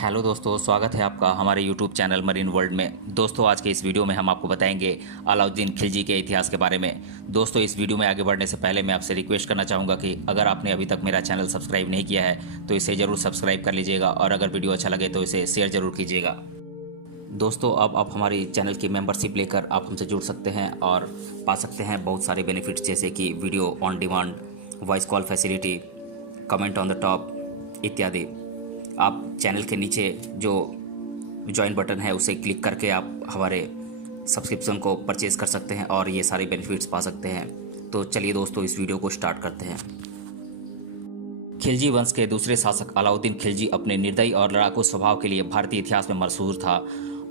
Hello दोस्तों, स्वागत है आपका हमारे YouTube चैनल मरीन वर्ल्ड में। दोस्तों, आज के इस वीडियो में हम आपको बताएंगे अलाउद्दीन खिलजी के इतिहास के बारे में। दोस्तों, इस वीडियो में आगे बढ़ने से पहले मैं आपसे रिक्वेस्ट करना चाहूँगा कि अगर आपने अभी तक मेरा चैनल सब्सक्राइब नहीं किया है तो इसे ज़रूर सब्सक्राइब कर लीजिएगा और अगर वीडियो अच्छा लगे तो इसे शेयर ज़रूर कीजिएगा। दोस्तों, अब आप हमारी चैनल की मेंबरशिप लेकर आप हमसे जुड़ सकते हैं और पा सकते हैं बहुत सारे बेनिफिट्स, जैसे कि video on demand, voice call facility, comment on the top इत्यादि। आप चैनल के नीचे जो ज्वाइन बटन है उसे क्लिक करके आप हमारे सब्सक्रिप्शन को परचेज़ कर सकते हैं और ये सारे बेनिफिट्स पा सकते हैं। तो चलिए दोस्तों, इस वीडियो को स्टार्ट करते हैं। खिलजी वंश के दूसरे शासक अलाउद्दीन खिलजी अपने निर्दयी और लड़ाकू स्वभाव के लिए भारतीय इतिहास में मशहूर था।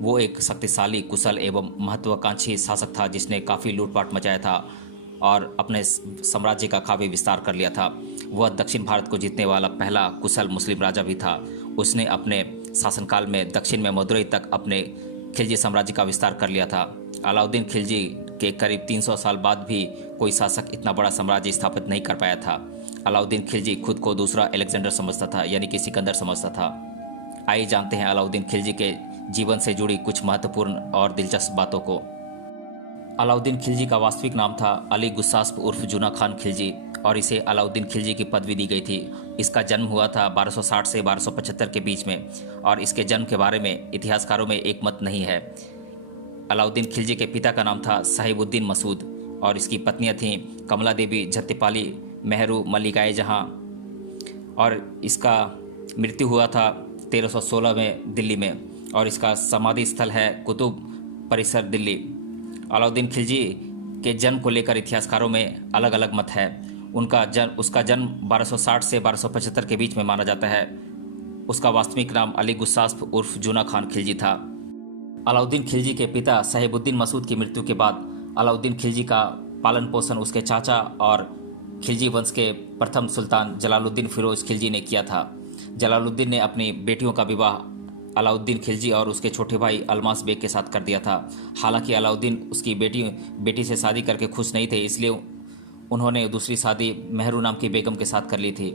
वो एक शक्तिशाली, कुशल एवं महत्वाकांक्षी शासक था जिसने काफ़ी लूटपाट मचाया था और अपने साम्राज्य का काफ़ी विस्तार कर लिया था। वह दक्षिण भारत को जीतने वाला पहला कुशल मुस्लिम राजा भी था। उसने अपने शासनकाल में दक्षिण में मदुरई तक अपने खिलजी साम्राज्य का विस्तार कर लिया था। अलाउद्दीन खिलजी के करीब 300 साल बाद भी कोई शासक इतना बड़ा साम्राज्य स्थापित नहीं कर पाया था। अलाउद्दीन खिलजी खुद को दूसरा अलेक्जेंडर समझता था, यानी कि सिकंदर समझता था। आइए जानते हैं अलाउद्दीन खिलजी के जीवन से जुड़ी कुछ महत्वपूर्ण और दिलचस्प बातों को। अलाउद्दीन खिलजी का वास्तविक नाम था अली गुस्सास्प उर्फ जूना खान खिलजी और इसे अलाउद्दीन खिलजी की पदवी दी गई थी। इसका जन्म हुआ था 1260 से 1275 के बीच में और इसके जन्म के बारे में इतिहासकारों में एक मत नहीं है। अलाउद्दीन खिलजी के पिता का नाम था साहिबुद्दीन मसूद और इसकी पत्नियां थीं कमला देवी, झत्तेपाली, मेहरू, मल्लिकाए जहां, और इसका मृत्यु हुआ था 1316 में दिल्ली में और इसका समाधि स्थल है कुतुब परिसर, दिल्ली। अलाउद्दीन खिलजी के जन्म को लेकर इतिहासकारों में अलग अलग मत है। उसका जन्म 1260 से 1275 के बीच में माना जाता है। उसका वास्तविक नाम अली गुस्सास्प उर्फ जूना खान खिलजी था। अलाउद्दीन खिलजी के पिता साहिबुद्दीन मसूद की मृत्यु के बाद अलाउद्दीन खिलजी का पालन पोषण उसके चाचा और खिलजी वंश के प्रथम सुल्तान जलालुद्दीन फिरोज खिलजी ने किया था। जलालुद्दीन ने अपनी बेटियों का विवाह अलाउद्दीन खिलजी और उसके छोटे भाई अलमास बेग के साथ कर दिया था। हालांकि अलाउद्दीन उसकी बेटी से शादी करके खुश नहीं थे, इसलिए उन्होंने दूसरी शादी मेहरू नाम की बेगम के साथ कर ली थी।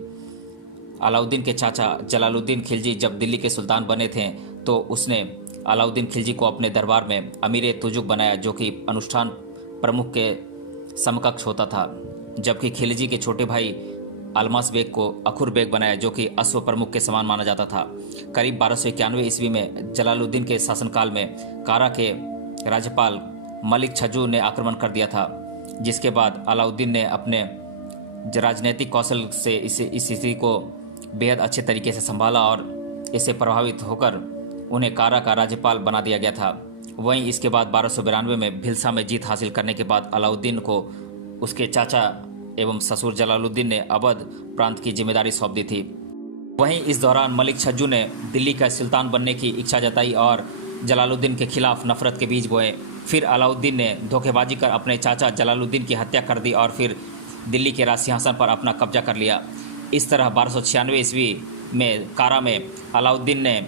अलाउद्दीन के चाचा जलालुद्दीन खिलजी जब दिल्ली के सुल्तान बने थे तो उसने अलाउद्दीन खिलजी को अपने दरबार में अमीर तुजुक बनाया, जो कि अनुष्ठान प्रमुख के समकक्ष होता था, जबकि खिलजी के छोटे भाई अलमास बेग को अखुर बेग बनाया, जो कि अश्व प्रमुख के समान माना जाता था। करीब 1291 ईस्वी में जलालुद्दीन के शासनकाल में कारा के राज्यपाल मलिक छज्जू ने आक्रमण कर दिया था, जिसके बाद अलाउद्दीन ने अपने राजनीतिक कौशल से इस स्थिति को बेहद अच्छे तरीके से संभाला और इससे प्रभावित होकर उन्हें कारा का राज्यपाल बना दिया गया था। वहीं इसके बाद 1292 में भिलसा में जीत हासिल करने के बाद अलाउद्दीन को उसके चाचा एवं ससुर जलालुद्दीन ने अवध प्रांत की जिम्मेदारी सौंप दी थी। वहीं इस दौरान मलिक छज्जू ने दिल्ली का सुल्तान बनने की इच्छा जताई और जलालुद्दीन के खिलाफ नफरत के बीज बोए। फिर अलाउद्दीन ने धोखेबाजी कर अपने चाचा जलालुद्दीन की हत्या कर दी और फिर दिल्ली के राज सिंहासन पर अपना कब्जा कर लिया। इस तरह 1296 ईस्वी में कारा में अलाउद्दीन ने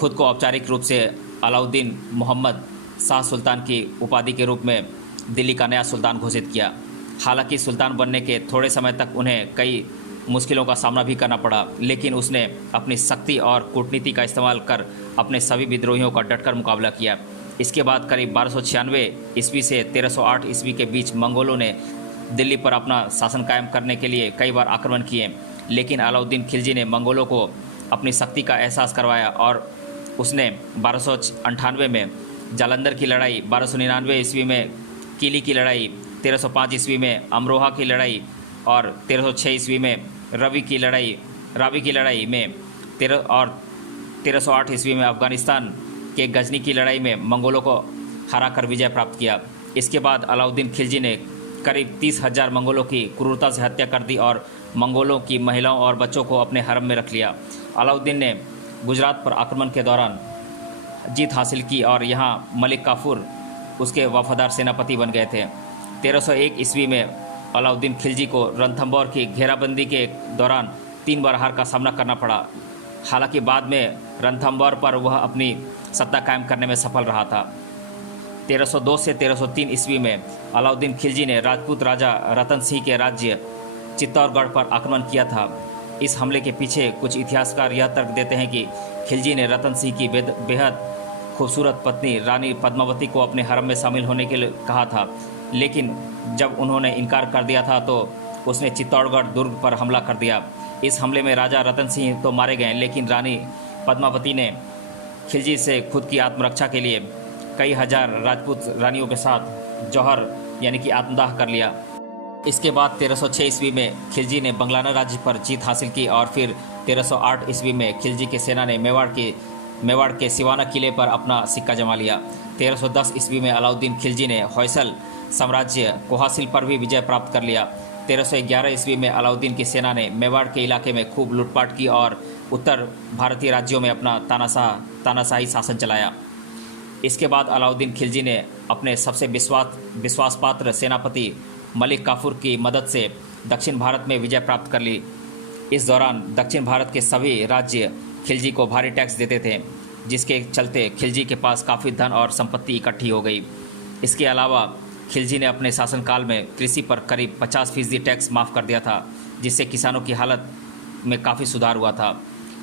खुद को औपचारिक रूप से अलाउद्दीन मोहम्मद शाह सुल्तान की उपाधि के रूप में दिल्ली का नया सुल्तान घोषित किया। हालांकि सुल्तान बनने के थोड़े समय तक उन्हें कई मुश्किलों का सामना भी करना पड़ा, लेकिन उसने अपनी शक्ति और कूटनीति का इस्तेमाल कर अपने सभी विद्रोहियों का डटकर मुकाबला किया। इसके बाद करीब 1296 ईस्वी से 1308 ईस्वी के बीच मंगोलों ने दिल्ली पर अपना शासन कायम करने के लिए कई बार आक्रमण किए, लेकिन अलाउद्दीन खिलजी ने मंगोलों को अपनी शक्ति का एहसास करवाया और उसने 1298 में जालंधर की लड़ाई, 1299 ईस्वी में किली की लड़ाई, 1305 ईस्वी में अमरोहा की लड़ाई और 1306 ईस्वी में रावी की लड़ाई में 1308 ईस्वी में अफगानिस्तान के गजनी की लड़ाई में मंगोलों को हराकर विजय प्राप्त किया। इसके बाद अलाउद्दीन खिलजी ने करीब 30,000 मंगोलों की क्रूरता से हत्या कर दी और मंगोलों की महिलाओं और बच्चों को अपने हरम में रख लिया। अलाउद्दीन ने गुजरात पर आक्रमण के दौरान जीत हासिल की और यहाँ मलिक काफूर उसके वफादार सेनापति बन गए थे। 1301 ईस्वी में अलाउद्दीन खिलजी को रणथंबोर की घेराबंदी के दौरान 3 बार हार का सामना करना पड़ा। हालांकि बाद में रणथंबोर पर वह अपनी सत्ता कायम करने में सफल रहा था। 1302 से 1303 ईस्वी में अलाउद्दीन खिलजी ने राजपूत राजा रतन सिंह के राज्य चित्तौड़गढ़ पर आक्रमण किया था। इस हमले के पीछे कुछ इतिहासकार यह तर्क देते हैं कि खिलजी ने रतन सिंह की बेहद खूबसूरत पत्नी रानी पद्मावती को अपने हरम में शामिल होने के लिए कहा था, लेकिन जब उन्होंने इनकार कर दिया था तो उसने चित्तौड़गढ़ दुर्ग पर हमला कर दिया। इस हमले में राजा रतन सिंह तो मारे गए, लेकिन रानी पद्मावती ने खिलजी से खुद की आत्मरक्षा के लिए कई हजार राजपूत रानियों के साथ जौहर यानी कि आत्मदाह कर लिया। इसके बाद 1306 ईस्वी में खिलजी ने बंगलाना राज्य पर जीत हासिल की और फिर 1308 ईस्वी में खिलजी की सेना ने मेवाड़ के सिवाना किले पर अपना सिक्का जमा लिया। 1310 ईस्वी में अलाउद्दीन खिलजी ने होयसल साम्राज्य कोहासिल पर भी विजय प्राप्त कर लिया। 1311 ईस्वी में अलाउद्दीन की सेना ने मेवाड़ के इलाके में खूब लूटपाट की और उत्तर भारतीय राज्यों में अपना तानाशाही शासन चलाया। इसके बाद अलाउद्दीन खिलजी ने अपने सबसे विश्वासपात्र सेनापति मलिक काफूर की मदद से दक्षिण भारत में विजय प्राप्त कर ली। इस दौरान दक्षिण भारत के सभी राज्य खिलजी को भारी टैक्स देते थे, जिसके चलते खिलजी के पास काफ़ी धन और संपत्ति इकट्ठी हो गई। इसके अलावा खिलजी ने अपने शासनकाल में कृषि पर करीब 50% टैक्स माफ़ कर दिया था, जिससे किसानों की हालत में काफ़ी सुधार हुआ था।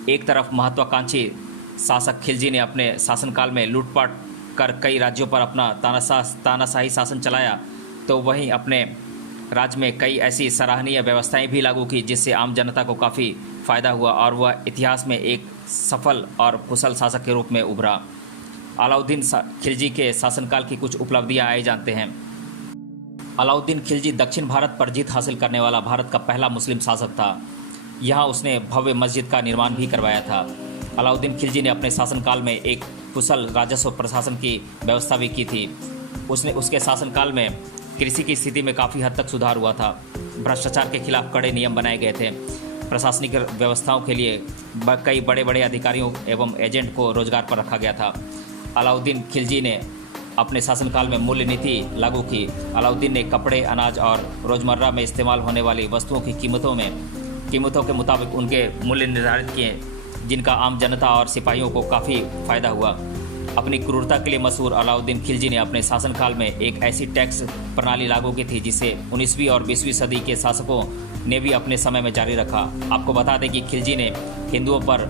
एक तरफ महत्वाकांक्षी शासक खिलजी ने अपने शासनकाल में लूटपाट कर कई राज्यों पर अपना तानाशाही शासन चलाया, तो वहीं अपने राज्य में कई ऐसी सराहनीय व्यवस्थाएं भी लागू की जिससे आम जनता को काफ़ी फ़ायदा हुआ और वह इतिहास में एक सफल और कुशल शासक के रूप में उभरा। अलाउद्दीन खिलजी के शासनकाल की कुछ उपलब्धियां आए जानते हैं। अलाउद्दीन खिलजी दक्षिण भारत पर जीत हासिल करने वाला भारत का पहला मुस्लिम शासक था। यहाँ उसने भव्य मस्जिद का निर्माण भी करवाया था। अलाउद्दीन खिलजी ने अपने शासनकाल में एक कुशल राजस्व प्रशासन की व्यवस्था भी की थी। उसके शासनकाल में कृषि की स्थिति में काफ़ी हद तक सुधार हुआ था। भ्रष्टाचार के खिलाफ कड़े नियम बनाए गए थे। प्रशासनिक व्यवस्थाओं के लिए कई बड़े बड़े अधिकारियों एवं एजेंट को रोजगार पर रखा गया था। अलाउद्दीन खिलजी ने अपने शासनकाल में मूल्य नीति लागू की। अलाउद्दीन ने कपड़े, अनाज और रोज़मर्रा में इस्तेमाल होने वाली वस्तुओं की कीमतों के मुताबिक उनके मूल्य निर्धारित किए, जिनका आम जनता और सिपाहियों को काफ़ी फायदा हुआ। अपनी क्रूरता के लिए मशहूर अलाउद्दीन खिलजी ने अपने शासनकाल में एक ऐसी टैक्स प्रणाली लागू की थी जिसे 19वीं और 20वीं सदी के शासकों ने भी अपने समय में जारी रखा। आपको बता दें कि खिलजी ने हिंदुओं पर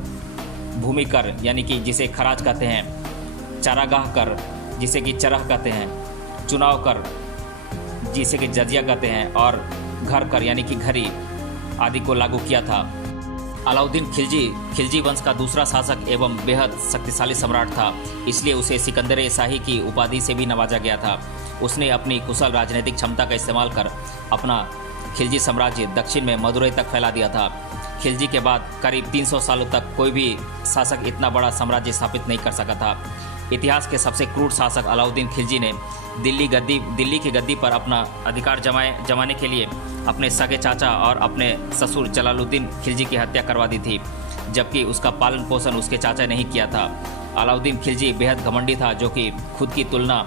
भूमि कर यानी कि जिसे खराज कहते हैं, चारागाह कर जिसे कि चरह कहते हैं, चुनाव कर जिसे कि जजिया कहते हैं और घर कर यानी कि घरी आदि को लागू किया था। अलाउद्दीन खिलजी वंश का दूसरा शासक एवं बेहद शक्तिशाली सम्राट था, इसलिए उसे सिकंदर शाही की उपाधि से भी नवाजा गया था। उसने अपनी कुशल राजनीतिक क्षमता का इस्तेमाल कर अपना खिलजी साम्राज्य दक्षिण में मदुरई तक फैला दिया था। खिलजी के बाद करीब 300 सालों तक कोई भी शासक इतना बड़ा साम्राज्य स्थापित नहीं कर सका था। इतिहास के सबसे क्रूर शासक अलाउद्दीन खिलजी ने दिल्ली की गद्दी पर अपना अधिकार जमाने के लिए अपने सगे चाचा और अपने ससुर जलालुद्दीन खिलजी की हत्या करवा दी थी, जबकि उसका पालन पोषण उसके चाचा ने ही किया था। अलाउद्दीन खिलजी बेहद घमंडी था, जो कि खुद की तुलना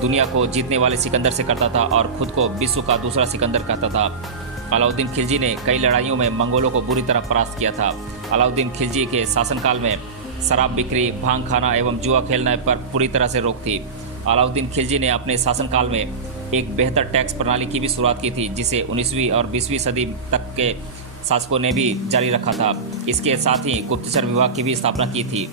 दुनिया को जीतने वाले सिकंदर से करता था और खुद को विश्व का दूसरा सिकंदर कहता था। अलाउद्दीन खिलजी ने कई लड़ाइयों में मंगोलों को बुरी तरह परास्त किया था। अलाउद्दीन खिलजी के शासनकाल में शराब बिक्री, भांग खाना एवं जुआ खेलने पर पूरी तरह से रोक थी। अलाउद्दीन खिलजी ने अपने शासनकाल में एक बेहतर टैक्स प्रणाली की भी शुरुआत की थी, जिसे 19वीं और 20वीं सदी तक के शासकों ने भी जारी रखा था। इसके साथ ही गुप्तचर विभाग की भी स्थापना की थी।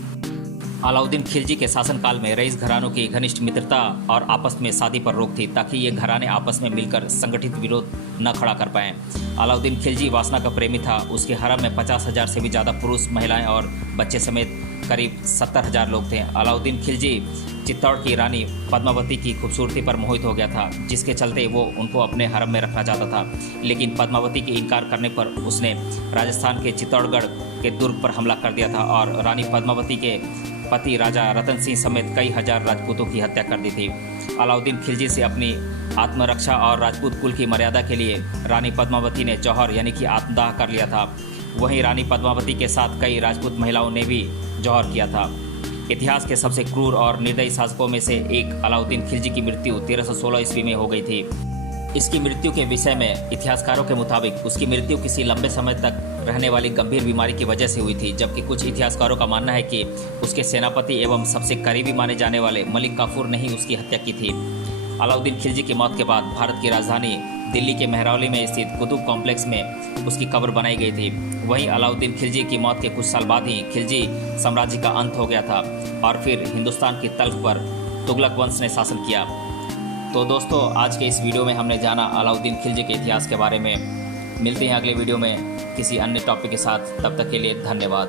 अलाउद्दीन खिलजी के शासनकाल में रईस घरानों की घनिष्ठ मित्रता और आपस में शादी पर रोक थी, ताकि ये घराने आपस में मिलकर संगठित विरोध न खड़ा कर पाएं। अलाउद्दीन खिलजी वासना का प्रेमी था। उसके हरम में 50,000 से भी ज़्यादा पुरुष, महिलाएं और बच्चे समेत करीब 70,000 लोग थे। अलाउद्दीन खिलजी चित्तौड़ की रानी पद्मावती की खूबसूरती पर मोहित हो गया था, जिसके चलते वो उनको अपने हरम में रखना चाहता था। लेकिन पद्मावती के इनकार करने पर उसने राजस्थान के चित्तौड़गढ़ के दुर्ग पर हमला कर दिया था और रानी पद्मावती के पति राजा रतन सिंह समेत कई हजार राजपूतों की हत्या कर दी थी। अलाउद्दीन खिलजी से अपनी आत्मरक्षा और राजपूत कुल की मर्यादा के लिए रानी पद्मावती ने जौहर यानी कि आत्मदाह कर लिया था। वहीं रानी पद्मावती के साथ कई राजपूत महिलाओं ने भी जौहर किया था। इतिहास के सबसे क्रूर और निर्दयी शासकों में से एक अलाउद्दीन खिलजी की मृत्यु 1316 ईस्वी में हो गई थी। इसकी मृत्यु के विषय में इतिहासकारों के मुताबिक उसकी मृत्यु किसी लंबे समय तक रहने वाली गंभीर बीमारी की वजह से हुई थी, जबकि कुछ इतिहासकारों का मानना है कि उसके सेनापति एवं सबसे करीबी माने जाने वाले मलिक काफूर ने ही उसकी हत्या की थी। अलाउद्दीन खिलजी की मौत के बाद भारत की राजधानी दिल्ली के मेहरौली में स्थित कुतुब कॉम्प्लेक्स में उसकी कब्र बनाई गई थी। वहीं अलाउद्दीन खिलजी की मौत के कुछ साल बाद ही खिलजी साम्राज्य का अंत हो गया था और फिर हिंदुस्तान की तल्ख पर तुगलक वंश ने शासन किया। तो दोस्तों, आज के इस वीडियो में हमने जाना अलाउद्दीन खिलजी के इतिहास के बारे में। मिलते हैं अगले वीडियो में किसी अन्य टॉपिक के साथ। तब तक के लिए धन्यवाद।